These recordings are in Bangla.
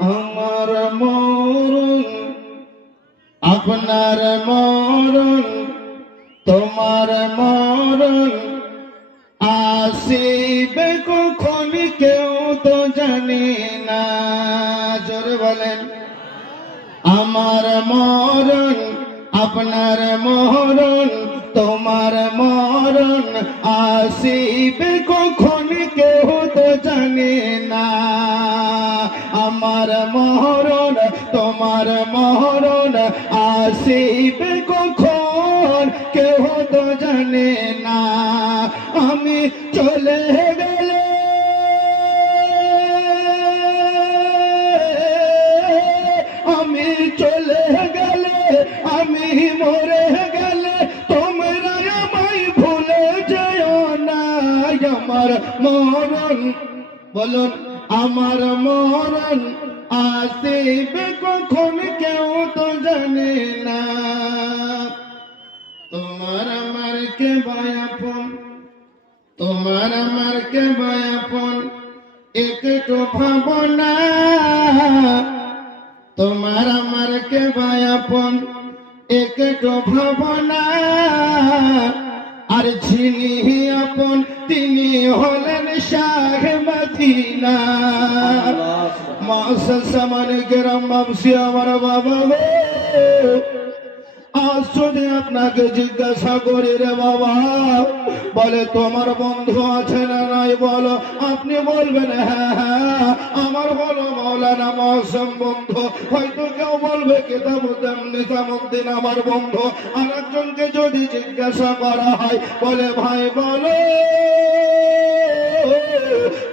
আমার মরণ, আপনার মরণ, তোমার মরণ। আসিবে কখন কেউ তো জানি না। জোরে বলেন। আমার মরণ, আপনার মরণ তোমার মরণ আসিবে, কখন কেউ তো জানে না। আমার মরণ, তোমার মরণ আসিবে, কখন কেউ তো জানে না। আমি চলে মরণ, বলুন, আমার মরণ আসিবে কখন কেউ তো জানে না। তোমার আমার কে বায়াপন তোমার আমার কে বায়াপন একটু ভাবনা তোমার আমার কে বায়াপন একটু ভাবনা আর যিনি আপন, তিনি হলেন শাহ মদিনা। বাবসি আমার বাবা আজ যদি আপনাকে জিজ্ঞাসা করি রে বাবা, বলে, তোমার বন্ধু আছে না নাই? বলো, আপনি বলবেন হ্যাঁ হ্যাঁ আমার হলো মৌলানা মৌসম বন্ধু, হয়তো কেউ বলবে কেতাবুদ্দিন নিজামুদ্দিন আমার বন্ধু আর একজনকে যদি জিজ্ঞাসা করা হয়, বলে, ভাই, বলো।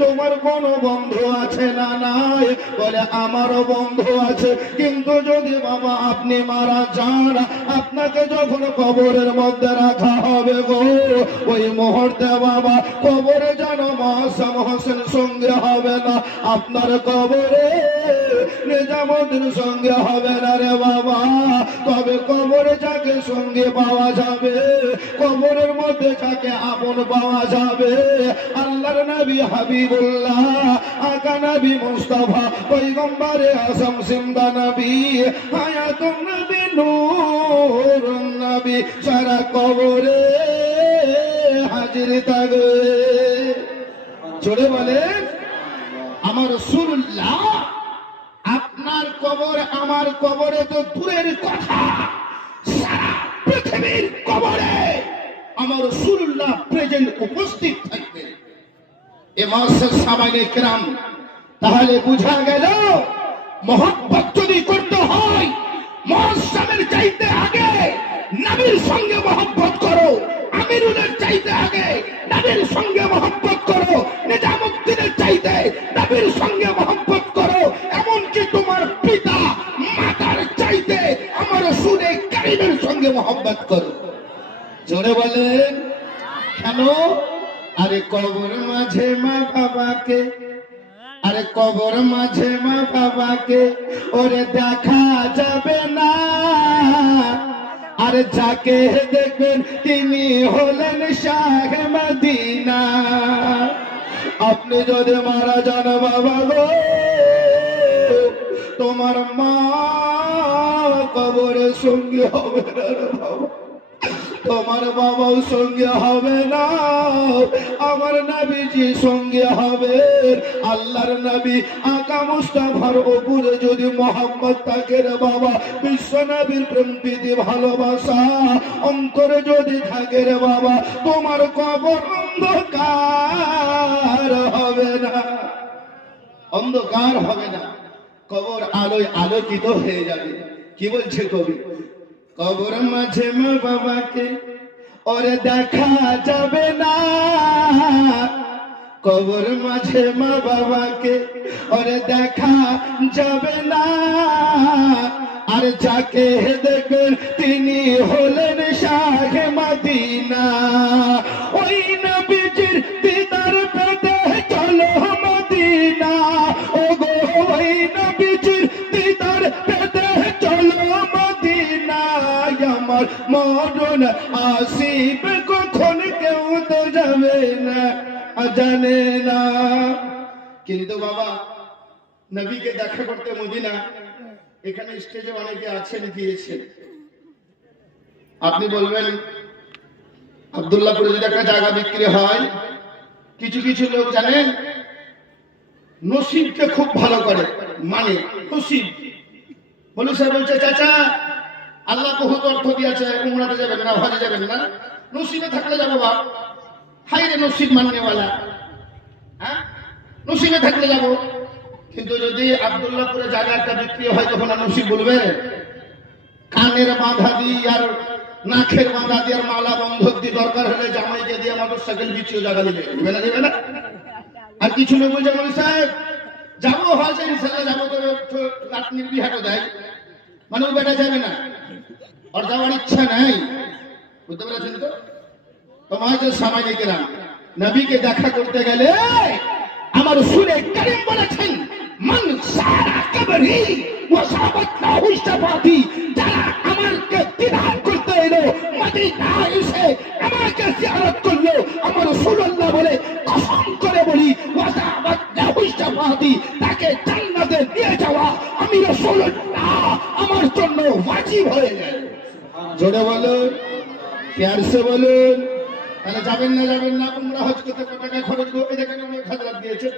তোমার কোন বন্ধু আছে না নাই? বলে, আমারও বন্ধু আছে। কিন্তু যদি বাবা আপনি মারা যান, আপনাকে যখন কবরের মধ্যে রাখা হবে গো, ওই মুহূর্তে বাবা কবরে যেন মহাসাম হোসেন সঙ্গে হবে না। আপনার কবরে নিজামুদ্দিন সঙ্গে হবে না রে বাবা। তবে কবরে যাকে সঙ্গে পাওয়া যাবে কবরের মধ্যে যাকে আপন পাওয়া যাবে? আল্লাহর নবী হাবিবুল্লাহ, আকা নবী মুস্তাফা, পয়গম্বরে আজম সিন্দা নবী, হায়াতুন নবী নূর নবী, সারা কবরে হাজির থাকবে। জোরে বলেন, আমার রসুল্লাহ, আপনার কবর আমার কবরে তো দূরের কথা। উপস্থিত থাকবে। এ মাসের সামাইনে কেরাম, তাহলে বুঝা গেল, মহব্বত যদি করতে হয় মহাসামের চাইতে আগে নবীর সঙ্গে মহব্বত করো, আমিরুলের চাইতে আগে নবীর সঙ্গে মহব্বত করো, নিজামুদ্দিনের চাইতে নবীর সঙ্গে মহব্বত করো, এমনকি তোমার পিতা, মাতার চাইতে আমার সুরে কারিমের সঙ্গে মহব্বত করো। জোরে বলেন। কেন আরে কবর মাঝে মা বাবাকে, আরে কবর মাঝে মা বাবাকে, ওরে দেখা যাবে না। আর যাকে দেখবেন তিনি হলেন শাহ মদিনা। আপনি যদি মারা যান বাবা গো, তোমার মা কবরের সঙ্গে হবে বাবা। তোমার বাবাও সঙ্গে হবে না। আমার নবীজি সঙ্গে হবে। আল্লাহর নবী আকা মুস্তাফার উপরে যদি মোহাম্মদ থাকে রে বাবা, বিশ্ব নবীর প্রেম প্রীতি, ভালোবাসা অন্তরে যদি থাকে বাবা, তোমার কবর অন্ধকার হবে না। অন্ধকার হবে না। কবর আলোয় আলোকিত হয়ে যাবে। কি বলছে কবি? কবর মাঝে মা বাবাকে, ওরে দেখা যাবে না। কবর মাঝে মা বাবাকে, ওরে দেখা যাবে না। আর যাকে দেখবেন তিনি হলেন শাহ মদিনা। ওই নবীজির জানে না। কিন্তু বাবা, নবীকে দেখা করতে মদিনা, এখানে স্টেজে অনেকে আছেন গিয়েছেন আপনি বলবেন আবদুল্লাহপুরে যদি একটা জায়গা বিক্রি হয়, কিছু কিছু লোক জানেন, নসিবকে খুব ভালো করে মানে নসিব। বলু স্যার, বলছে, চাচা, আল্লাহ বহুত অর্থ দিয়েছে, উমরাতে যাবেন না হজে যাবেন না। নসিবে থাকলে যাব বাপ। হাই রে নসিব মাননেওয়ালা হ্যাঁ? নসিবে থাকলে যাব। কিন্তু যদি আবদুল্লাহপুরে জায়গা একটা বিক্রি হয়, তখন আর নসিব বলবে? কানের বাঁধা দিই আর নাকের বাঁধা দিয়ে আর মালা বন্ধক দিয়ে দরকার হলে জামাইকে দিয়ে মোটর সাইকেল বিছিয়ে জায়গা দিবে। দিবে না দিবে না? আর কিছু লোক বলছে মানে সাহেব। যাব হয়তো ইনশাল্লাহ যাব একটু লাটনির বিহাটও দেয়। মানে ও বেটা যাবে না। ওর যাওয়ার ইচ্ছা নাই। বুঝতে পেরেছেন তো? সময় নিলাম নবীকে দেখা করতে গেলে আমার সুরে করিম বলেছেন, মান সারা কবরি ওয়াসাবাত লাহু শাফাতি যারা আমাকে দিদার করতে এলো মদিনা এসে আমাকে জিয়ারত করল। আমার রাসূলুল্লাহ বলে, কসম করে বলি ওয়াসাবাত লাহু শাফাতি তাকে জান্নাতে নিয়ে যাওয়া আমি রাসূলুল্লাহ, আমার জন্য ওয়াজিব হয়ে গেল জোরে বলুন প্যার সে বলুন? তাহলে যাবেন না যাবেন না উমরা হজ করতে টাকা খরচ করবে যেখানে অনেক হাজার দিয়েছে।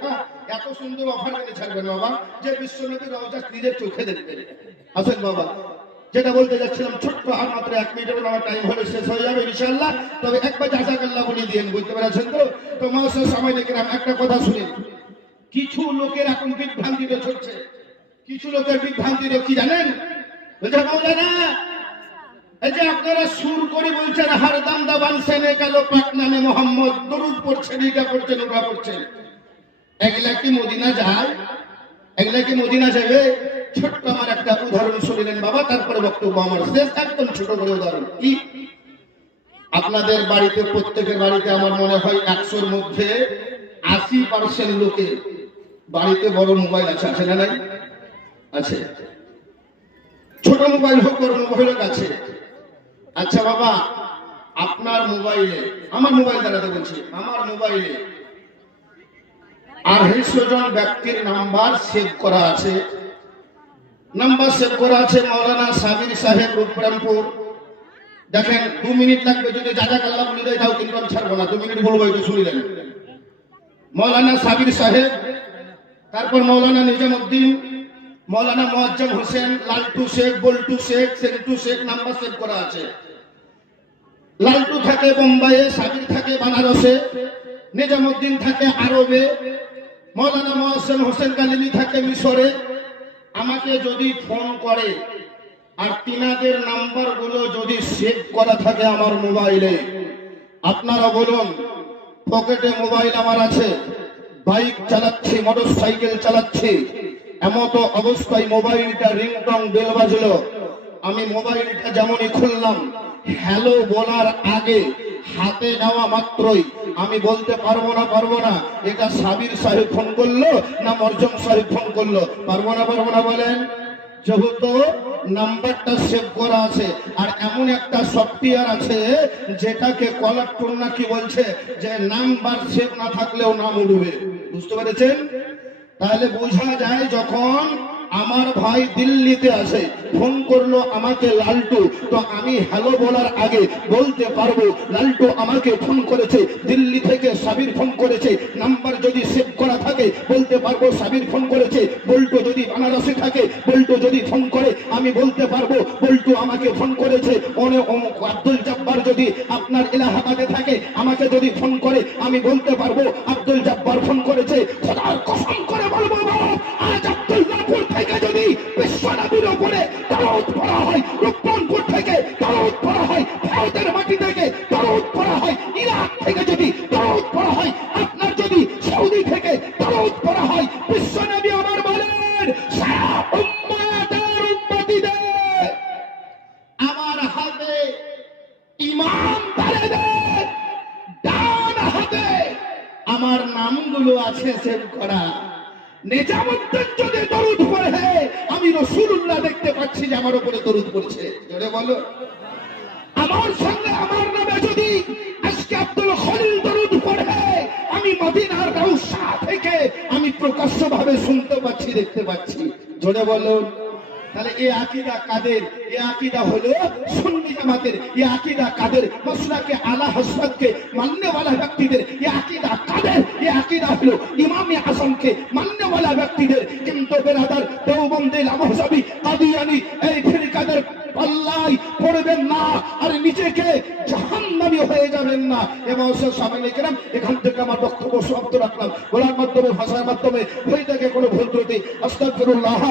এত সুন্দর অফার কেটে ছাড়বেন বাবা। যে বিশ্বনবী রওজা নিজের চোখে দেখবেন আসেন বাবা, যেটা বলতে যাচ্ছিলাম, ছোট্ট আর মাত্র এক মিনিটের আমার টাইম হলে, শেষ হয়ে যাবে ইনশাল্লাহ তবে একবার জাজাকাল্লাহ বলে দিয়েন বুঝতে পেরেছেন তো? তো মানুষের সময় দেখে একটা কথা শুনেন কিছু লোকের এখন বিভ্রান্তিতে ছড়ছে কিছু লোকের বিভ্রান্তিতে কি জানেন? বলছে এই যে আপনারা সুর করে বলছেন, হারদাম দাবান সেনে গেল পাক নামে মোহাম্মদ, দরুদ পড়ছেন এটা পড়ছেন ওটা পড়ছেন এগুলা কি মদিনা যায়? এগুলা কি মদিনা যাবে ছোট্ট আমার একটা উদাহরণ শুনিলেন বাবা, তারপরে বক্তব্য আমার। শেষ একদম ছোট করে উদাহরণ। কি? আপনাদের বাড়িতে, প্রত্যেকের বাড়িতে আমার মনে হয় একশোর মধ্যে আশি পার্সেন্ট লোকে বাড়িতে বড় মোবাইল আছে আছে না নাই? আছে। ছোট মোবাইল হোক, বড় মোবাইল আছে। আচ্ছা বাবা, আপনার মোবাইলে, আমার মোবাইল দ্বারাতে বলছি, আমার মোবাইলে আড়াইশো জন ব্যক্তির নাম্বার সেভ করা আছে। নাম্বার সেভ করা আছে মৌলানা সাবির সাহেব রূপরামপুর। দেখেন, দু মিনিট লাগবে, যদি যা যা কাল্লা বলে দেয়, তাও কিন্তু আমি ছাড়বো না। দু মিনিট বলব একটু শুনিলেন। মৌলানা সাবির সাহেব, তারপর মৌলানা নিজামুদ্দিন মৌলানা মোয়াজ্জম হোসেন, লালটু শেখ, বল্টু শেখ, সেন্টু শেখ, নাম্বার সেভ করা আছে। লালটু থাকে বোম্বাইয়ে সাবির থাকে বানারসে, নিজামুদ্দিন থাকে আরবে, মৌলানা মোয়াজ্জম হোসেন কালিমি থাকে মিশরে। আমাকে যদি ফোন করে আর তিনাদের নাম্বারগুলো যদি সেভ করা থাকে আমার মোবাইলে, আপনারা বলুন, পকেটে মোবাইল আমার আছে, বাইক চালাচ্ছি মোটর সাইকেল চালাচ্ছি, এমতো অবস্থায় মোবাইলটা রিংটং বেল বাজলো, আমি মোবাইলটা যেমনই খুললাম হ্যালো বলার আগে হাতে নেওয়া মাত্রই আমি বলতে পারব না পারব না। এটা সাবির সাহেব ফোন করল না মরজম সাহেব ফোন করল? পারব না পারব না বলেন? যেহেতু নাম্বারটা সেভ করা আছে, আর এমন একটা সফটওয়্যার আছে যেটাকে কলার টুন্না কি বলছে, যে নাম্বার সেভ না থাকলেও নাম উঠবে বুঝতে পেরেছেন? তাহলে বোঝা যায় যখন আমার ভাই দিল্লিতে আছে ফোন করল আমাকে লালটু। তো আমি হ্যালো বলার আগে বলতে পারব, লালটু আমাকে ফোন করেছে, দিল্লি থেকে সাবির ফোন করেছে, নাম্বার যদি সেভ করা থাকে, বলতে পারব সাবির ফোন করেছে, বল্টু যদি বানারসে থাকে, বল্টু যদি ফোন করে, আমি বলতে পারব, বল্টু আমাকে ফোন করেছে অনে আব্দুল জব্বার যদি আপনার এলাহাবাদে থাকে, আমাকে যদি ফোন করে, আমি বলতে পারব, আব্দুল জব্বার ফোন করেছে, খোদার কসম। নামগুলো করা। নিজামুদ্দিন যদি দরুদ পড়ে আমি রসুল্লাহ দেখতে পাচ্ছি যে আমার উপরে দরুদ পড়ছে। জোরে বলো। আমার সঙ্গে আমার নামে যদি আজকে আব্দুল খলিল দরুদ পড়ে আমি মদিনার রাউসা থেকে আমি প্রকাশ্য ভাবে শুনতে পাচ্ছি, দেখতে পাচ্ছি। জোরে বলুন তাহলে এই আকিদা কাদের? এই আকিদা হলো সুন্নি জামাতের। এই আকিদা কাদের? মসলাকে আলা হসরতকে মান্যওয়ালা ব্যক্তিদের। এই আকিদা কাদের? এই আকিদা হলো ইমামে আজমকে মান্যওয়ালা ব্যক্তিদের। কিন্তু বেরাদার, দেওবন্দে লামহসাবি, কাদিয়ানি, এই ফিরকাদের পাল্লাই পড়বেন না। আর নিজেকে জাহান্নামী হয়ে যাবেন না। এবং সামনে কেরাম, এখান থেকে আমার বক্তব্য সমাপ্ত রাখলাম। বলার মাধ্যমে, ভাষার মাধ্যমে হয়ে থাকে কোনো ভুল ত্রুটি, আস্তাগফিরুল্লাহ।